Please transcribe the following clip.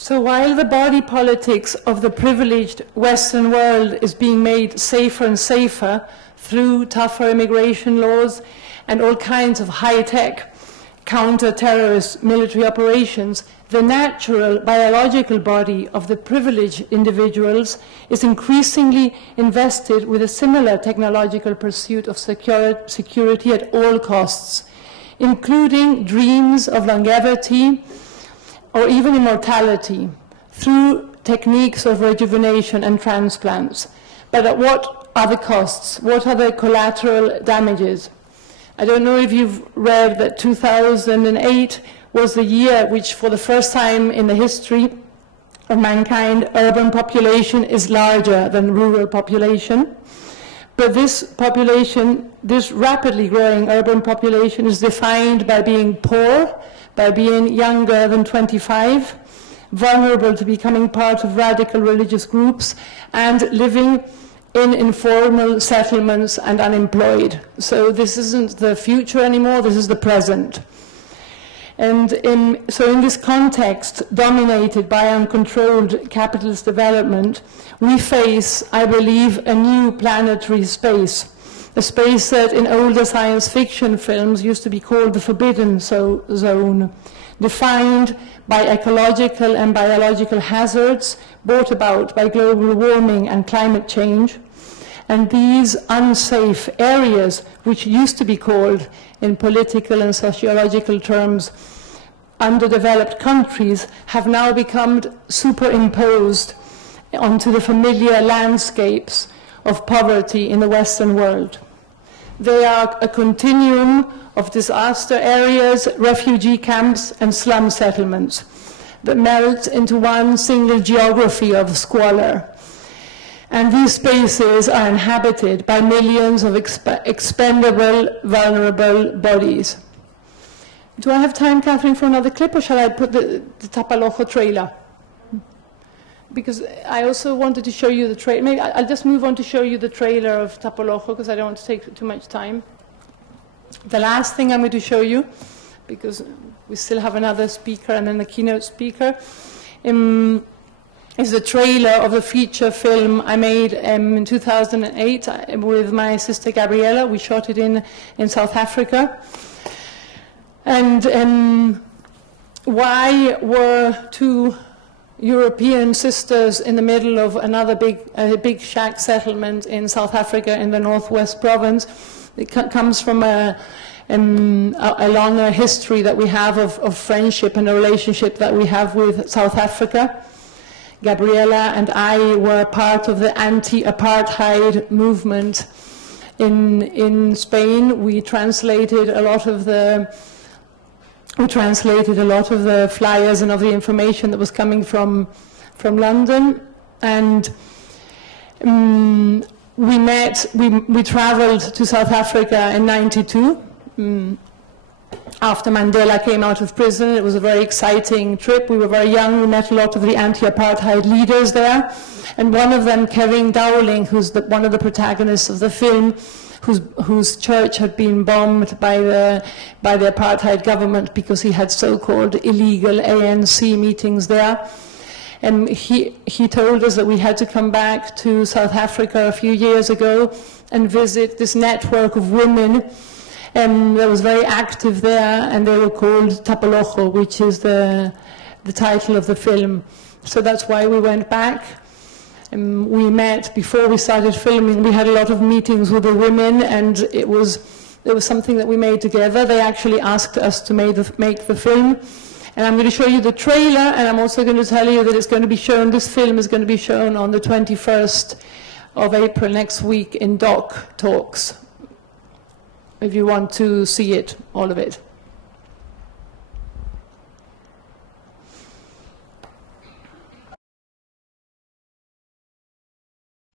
So while the body politics of the privileged Western world is being made safer and safer through tougher immigration laws and all kinds of high-tech counter-terrorist military operations, the natural biological body of the privileged individuals is increasingly invested with a similar technological pursuit of security at all costs, including dreams of longevity or even immortality through techniques of rejuvenation and transplants. But at what are the costs? What are the collateral damages? I don't know if you've read that 2008 was the year which, for the first time in the history of mankind, urban population is larger than rural population. But this population, this rapidly growing urban population, is defined by being poor, by being younger than 25, vulnerable to becoming part of radical religious groups, and living in informal settlements and unemployed. So this isn't the future anymore, this is the present. And so in this context, dominated by uncontrolled capitalist development, we face, I believe, a new planetary space, a space that in older science fiction films used to be called the forbidden zone, defined by ecological and biological hazards brought about by global warming and climate change. And these unsafe areas, which used to be called in political and sociological terms underdeveloped countries, have now become superimposed onto the familiar landscapes of poverty in the Western world. They are a continuum of disaster areas, refugee camps, and slum settlements that melt into one single geography of squalor. And these spaces are inhabited by millions of expendable, vulnerable bodies. Do I have time, Catherine, for another clip, or shall I put the Tapalojo trailer? Because I also wanted to show you the trailer. Maybe I'll just move on to show you the trailer of Tapalojo, because I don't want to take too much time. The last thing I'm going to show you, because we still have another speaker and then the keynote speaker, is the trailer of a feature film I made in 2008 with my sister Gabriela. We shot it in South Africa. And why were two European sisters in the middle of another big shack settlement in South Africa in the Northwest Province? It comes from a longer history that we have of friendship and a relationship that we have with South Africa. Gabriela and I were part of the anti-apartheid movement in Spain. We translated a lot of the flyers and of the information that was coming from London, and we traveled to South Africa in '92 after Mandela came out of prison. It was a very exciting trip. We were very young. We met a lot of the anti-apartheid leaders there, and one of them, Kevin Dowling, who's one of the protagonists of the film, whose church had been bombed by the apartheid government because he had so-called illegal ANC meetings there. And he told us that we had to come back to South Africa a few years ago and visit this network of women that was very active there, and they were called Tapalojo, which is the title of the film. So that's why we went back. We met before we started filming. We had a lot of meetings with the women, and it was something that we made together. They actually asked us to make the film. And I'm going to show you the trailer, and I'm also going to tell you that it's going to be shown, this film is going to be shown on the 21st of April next week in Doc Talks, if you want to see it, all of it.